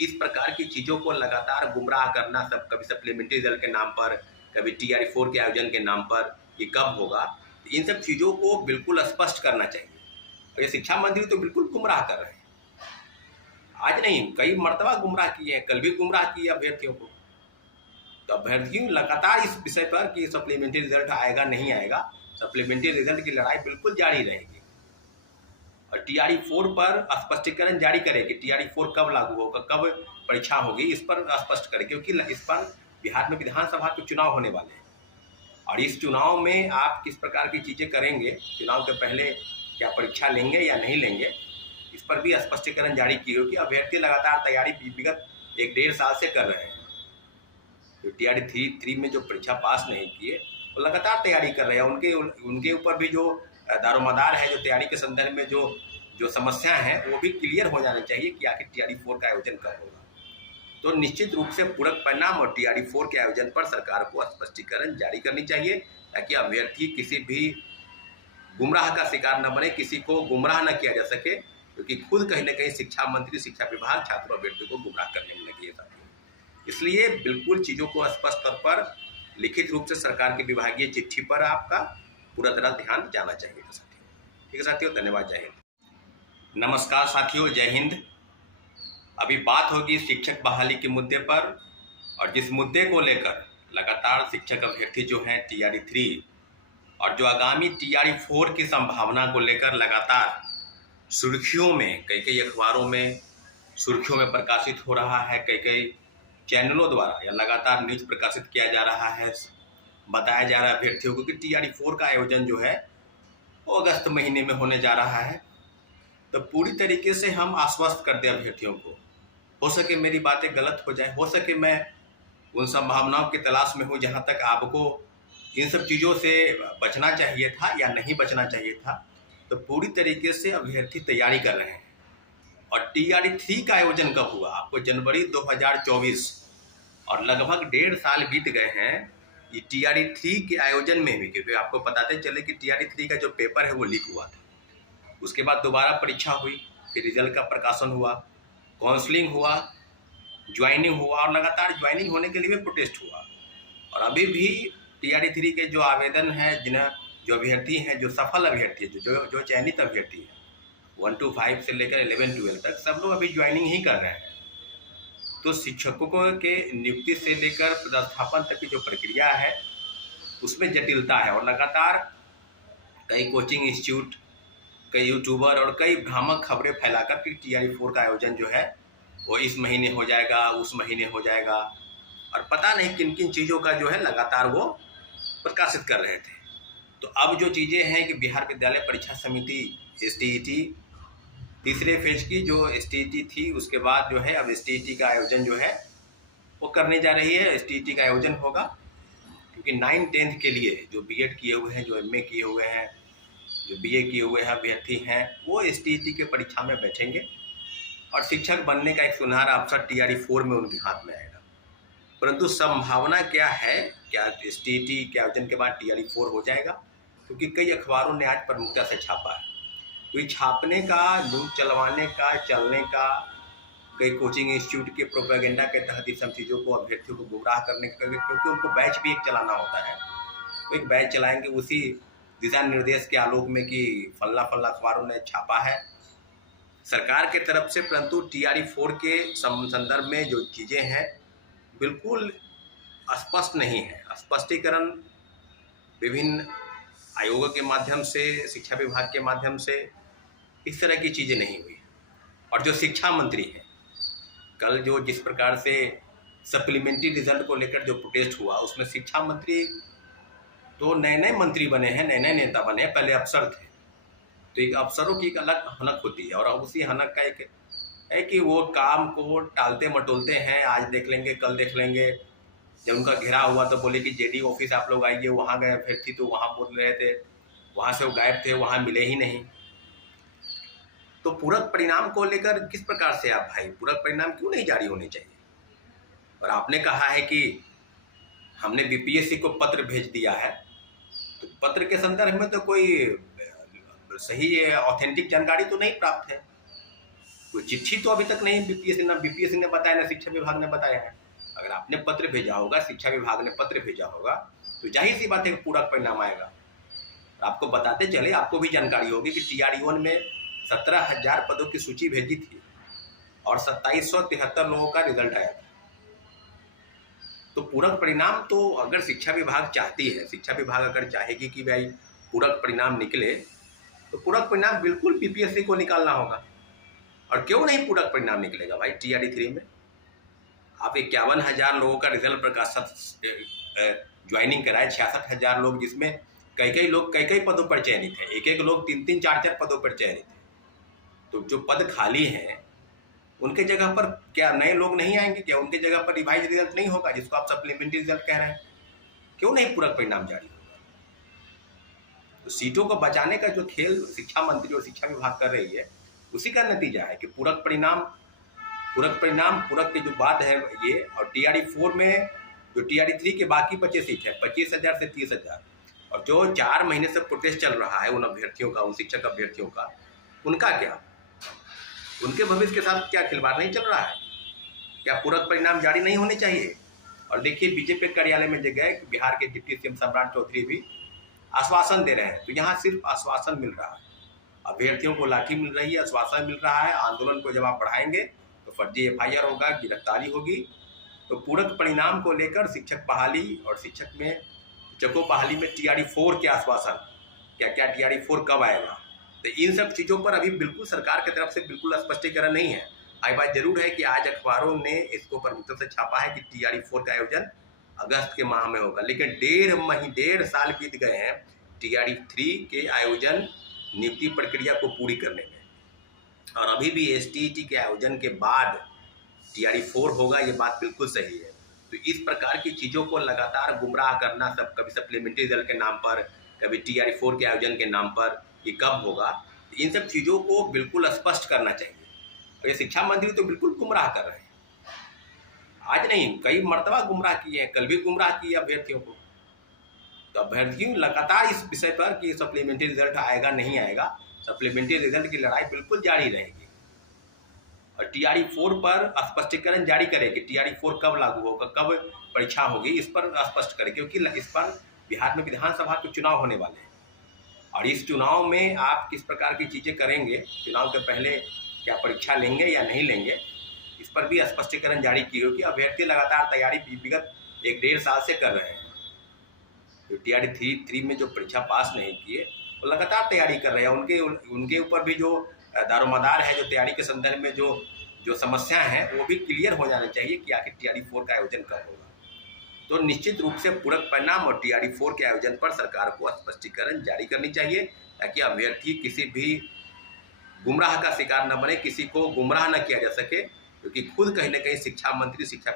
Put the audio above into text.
इस प्रकार की चीज़ों को लगातार गुमराह करना, सब कभी सप्लीमेंट्री रिजल्ट के नाम पर, कभी TRE-4 के आयोजन के नाम पर, ये कब होगा, तो इन सब चीज़ों को बिल्कुल स्पष्ट करना चाहिए। और ये शिक्षा मंत्री तो बिल्कुल गुमराह कर रहे हैं, आज नहीं कई मर्तबा गुमराह किए हैं, कल भी गुमराह किए अभ्यर्थियों को। तो अभ्यर्थियों लगातार इस विषय पर कि सप्लीमेंट्री रिजल्ट आएगा नहीं आएगा, सप्लीमेंट्री रिजल्ट की लड़ाई बिल्कुल जारी रहेगी। और TRE-4 पर स्पष्टीकरण जारी करे कि TRE-4 कब लागू होगा, कब परीक्षा होगी, इस पर स्पष्ट करे, क्योंकि इस पर बिहार में विधानसभा के चुनाव होने वाले हैं। और इस चुनाव में आप किस प्रकार की चीज़ें करेंगे, चुनाव के पहले क्या परीक्षा लेंगे या नहीं लेंगे, इस पर भी स्पष्टीकरण जारी की हो कि अभ्यर्थी लगातार तैयारी विगत 1-1.5 साल से कर रहे हैं। जो TRE-3 में जो परीक्षा पास नहीं किए वो लगातार तैयारी कर रहे हैं। उनके ऊपर भी जो दारोमदार है, जो तैयारी के संदर्भ में जो समस्या है वो भी क्लियर हो जाना चाहिए कि आखिर TRE-4 का आयोजन कब होगा। तो निश्चित रूप से पूरक परिणाम और TRE-4 के आयोजन पर सरकार को स्पष्टीकरण जारी करनी चाहिए, ताकि अभ्यर्थी किसी भी गुमराह का शिकार न बने, किसी को गुमराह न किया जा सके, क्योंकि खुद कहीं ना कहीं शिक्षा मंत्री, शिक्षा विभाग छात्रों अभ्यर्थियों को गुमराह करने में लगी है। इसलिए बिल्कुल चीज़ों को स्पष्ट तौर पर लिखित रूप से सरकार की विभागीय चिट्ठी पर आपका पूरा तरह ध्यान जाना चाहिए साथियों। ठीक है साथियों, धन्यवाद, जय हिंद। नमस्कार साथियों, जय हिंद। अभी बात होगी शिक्षक बहाली के मुद्दे पर, और जिस मुद्दे को लेकर लगातार शिक्षक अभ्यर्थी जो हैं TRE-3 और जो आगामी TRE-4 की संभावना को लेकर लगातार सुर्खियों में, कई अखबारों में सुर्खियों में प्रकाशित हो रहा है, कई चैनलों द्वारा या लगातार न्यूज प्रकाशित किया जा रहा है, बताया जा रहा है अभ्यर्थियों को कि TRE-4 का आयोजन जो है वो अगस्त महीने में होने जा रहा है। तो पूरी तरीके से हम आश्वस्त कर दें अभ्यर्थियों को, हो सके मेरी बातें गलत हो जाए, हो सके मैं उन संभावनाओं की तलाश में हूँ जहाँ तक आपको इन सब चीज़ों से बचना चाहिए था या नहीं बचना चाहिए था। तो पूरी तरीके से अभ्यर्थी तैयारी कर रहे हैं। और TRE-3 का आयोजन कब हुआ, आपको जनवरी 2024, और लगभग 1.5 साल बीत गए हैं ये TRE-3 के आयोजन में भी, क्योंकि आपको बताते चले कि TRE-3 का जो पेपर है वो लीक हुआ था। उसके बाद दोबारा परीक्षा हुई, फिर रिजल्ट का प्रकाशन हुआ, काउंसलिंग हुआ, ज्वाइनिंग हुआ, और लगातार ज्वाइनिंग होने के लिए भी प्रोटेस्ट हुआ। और अभी भी TRE-3 के जो आवेदन है, जो अभ्यर्थी हैं, जो सफल अभ्यर्थी है, जो चयनित अभ्यर्थी है 1 to 5 से लेकर 11-12 तक, सब लोग अभी ज्वाइनिंग ही कर रहे हैं। तो शिक्षकों के नियुक्ति से लेकर पदस्थापन तक की जो प्रक्रिया है उसमें जटिलता है, और लगातार कई कोचिंग इंस्टीट्यूट, कई यूट्यूबर और कई भ्रामक खबरें फैलाकर के TRE-4 का आयोजन जो है वो इस महीने हो जाएगा, उस महीने हो जाएगा, और पता नहीं किन किन चीज़ों का जो है लगातार वो प्रकाशित कर रहे थे। तो अब जो चीज़ें हैं कि बिहार विद्यालय परीक्षा समिति STET तीसरे फेज की जो STET थी, उसके बाद जो है अब STET का आयोजन जो है वो करने जा रही है। STET का आयोजन होगा क्योंकि 9-10 के लिए जो BEd किए हुए हैं, जो MA किए हुए हैं, जो BA किए हुए हैं अभ्यर्थी हैं, वो STET के परीक्षा में बैठेंगे और शिक्षक बनने का एक सुनहरा अवसर TRE-4 में उनके हाथ में आएगा। परंतु संभावना क्या है, क्या STET के आयोजन के बाद TRE-4 हो जाएगा? क्योंकि कई अखबारों ने आज प्रमुखता से छापा है। तो ये छापने का, न्यूज चलवाने का, चलने का, कई कोचिंग इंस्टीट्यूट के प्रोपेगेंडा के तहत ये सब चीज़ों को अभ्यर्थियों को गुमराह करने का, क्योंकि उनको बैच भी एक चलाना होता है। तो एक बैच चलाएंगे उसी दिशा निर्देश के आलोक में कि फल्ला अखबारों ने छापा है सरकार के तरफ से। परंतु TRE-4 के संदर्भ में जो चीज़ें हैं बिल्कुल स्पष्ट नहीं है। स्पष्टीकरण विभिन्न आयोगों के माध्यम से, शिक्षा विभाग के माध्यम से इस तरह की चीज़ें नहीं हुई। और जो शिक्षा मंत्री हैं, कल जो जिस प्रकार से सप्लीमेंट्री रिजल्ट को लेकर जो प्रोटेस्ट हुआ, उसमें शिक्षा मंत्री तो नए मंत्री बने हैं, नए नेता बने हैं, पहले अफसर थे। तो एक अफसरों की एक अलग हनक होती है, और उसी हनक का एक है कि वो काम को टालते मटोलते हैं, आज देख लेंगे, कल देख लेंगे। जब उनका घेराव हुआ तो बोले कि JD ऑफिस आप लोग आइए, वहाँ गए, फिर थी तो वहाँ बोल रहे थे, वहाँ से वो गायब थे, वहाँ मिले ही नहीं। तो पूरक परिणाम को लेकर किस प्रकार से आप भाई, पूरक परिणाम क्यों नहीं जारी होने चाहिए? और आपने कहा है कि हमने BPSC को पत्र भेज दिया है, तो पत्र के संदर्भ में तो कोई सही ऑथेंटिक जानकारी तो नहीं प्राप्त है। कोई चिट्ठी तो अभी तक नहीं बीपीएससी ने बताया, ना शिक्षा विभाग ने बताया है। अगर आपने पत्र भेजा होगा, शिक्षा विभाग ने पत्र भेजा होगा, तो जाहिर सी बात है कि पूरक परिणाम आएगा। आपको बताते चले, आपको भी जानकारी होगी कि TRE-1 में 17,000 पदों की सूची भेजी थी और 2773 लोगों का रिजल्ट आया था। तो पूरक परिणाम तो अगर शिक्षा विभाग चाहती है, शिक्षा विभाग अगर चाहेगी कि भाई पूरक परिणाम निकले, तो पूरक परिणाम बिल्कुल बीपीएससी को निकालना होगा। और क्यों नहीं पूरक परिणाम निकलेगा भाई? TRE-3 में आप 51,000 लोगों का रिजल्ट प्रकाशित ज्वाइनिंग कराए, 66,000 लोग, जिसमें कई लोग कई पदों पर चयनित है, एक लोग 3 4 पदों पर चयनित है। तो जो पद खाली हैं उनके जगह पर क्या नए लोग नहीं आएंगे? क्या उनके जगह पर रिवाइज रिजल्ट नहीं होगा, जिसको आप सप्लीमेंट्री रिजल्ट कह रहे हैं? क्यों नहीं पूरक परिणाम जारी होगा? तो सीटों को बचाने का जो खेल शिक्षा मंत्री और शिक्षा विभाग कर रही है, उसी का नतीजा है कि पूरक की जो बात है ये। और TRE-4 में जो TRE-3 के बाकी बचे सीट है 25,000 से 30,000, और जो 4 महीने से प्रोटेस्ट चल रहा है उन अभ्यर्थियों का, उन शिक्षक अभ्यर्थियों का, उनका क्या? उनके भविष्य के साथ क्या खिलवाड़ नहीं चल रहा है? क्या पूरक परिणाम जारी नहीं होने चाहिए? और देखिए, बीजेपी कार्यालय में जो गए, बिहार के डिप्टी CM सम्राट चौधरी भी आश्वासन दे रहे हैं, तो यहाँ सिर्फ आश्वासन मिल रहा है, अभ्यर्थियों को लाठी मिल रही है, आश्वासन मिल रहा है। आंदोलन को जब आप बढ़ाएंगे तो फर्जी FIR होगा, गिरफ्तारी होगी। तो पूरक परिणाम को लेकर शिक्षक बहाली और शिक्षकों बहाली में TRE-4 के आश्वासन, क्या TRE-4 कब आएगा, तो इन सब चीज़ों पर अभी बिल्कुल सरकार की तरफ से बिल्कुल स्पष्टीकरण नहीं है। हाई बात जरूर है कि आज अखबारों ने इसको प्रमुखता से छापा है कि TRE-4 का आयोजन अगस्त के माह में होगा, लेकिन 1.5 साल बीत गए हैं TRE-3 के आयोजन नियुक्ति प्रक्रिया को पूरी करने में, और अभी भी STET के आयोजन के बाद TRE-4 होगा, ये बात बिल्कुल सही है। तो इस प्रकार की चीज़ों को लगातार गुमराह करना, सब कभी सप्लीमेंट्री रिजल्ट के नाम पर, कभी TRE-4 के आयोजन के नाम पर, ये कब होगा, तो इन सब चीज़ों को बिल्कुल स्पष्ट करना चाहिए। और ये शिक्षा मंत्री तो बिल्कुल गुमराह कर रहे हैं, आज नहीं कई मर्तबा गुमराह किए हैं, कल भी गुमराह किए अभ्यर्थियों को। तो अभ्यर्थियों लगातार इस विषय पर कि सप्लीमेंट्री रिजल्ट आएगा नहीं आएगा, सप्लीमेंट्री रिजल्ट की लड़ाई बिल्कुल जारी रहेगी। और TRE-4 पर स्पष्टीकरण जारी करे कि TRE-4 कब लागू होगा, कब परीक्षा होगी, इस पर स्पष्ट करे, क्योंकि इस पर बिहार में विधानसभा के चुनाव होने वाले हैं। और इस चुनाव में आप किस प्रकार की चीज़ें करेंगे, चुनाव के पहले क्या परीक्षा लेंगे या नहीं लेंगे, इस पर भी स्पष्टीकरण जारी की हो कि अभ्यर्थी लगातार तैयारी विगत 1-1.5 साल से कर रहे हैं। तो TRE-3 में जो परीक्षा पास नहीं किए वो लगातार तैयारी कर रहे हैं, उनके ऊपर भी जो दारोमदार है, जो तैयारी के संदर्भ में जो समस्या है, वो भी क्लियर हो जाना चाहिए कि आखिर TRE-4 का आयोजन कब होगा। तो निश्चित रूप से पूरक परिणाम और TRE-4 के आयोजन पर सरकार को स्पष्टीकरण जारी करनी चाहिए, ताकि अभ्यर्थी किसी भी गुमराह का शिकार न बने, किसी को गुमराह न किया जा सके, क्योंकि खुद कहीं न कहीं शिक्षा मंत्री, शिक्षा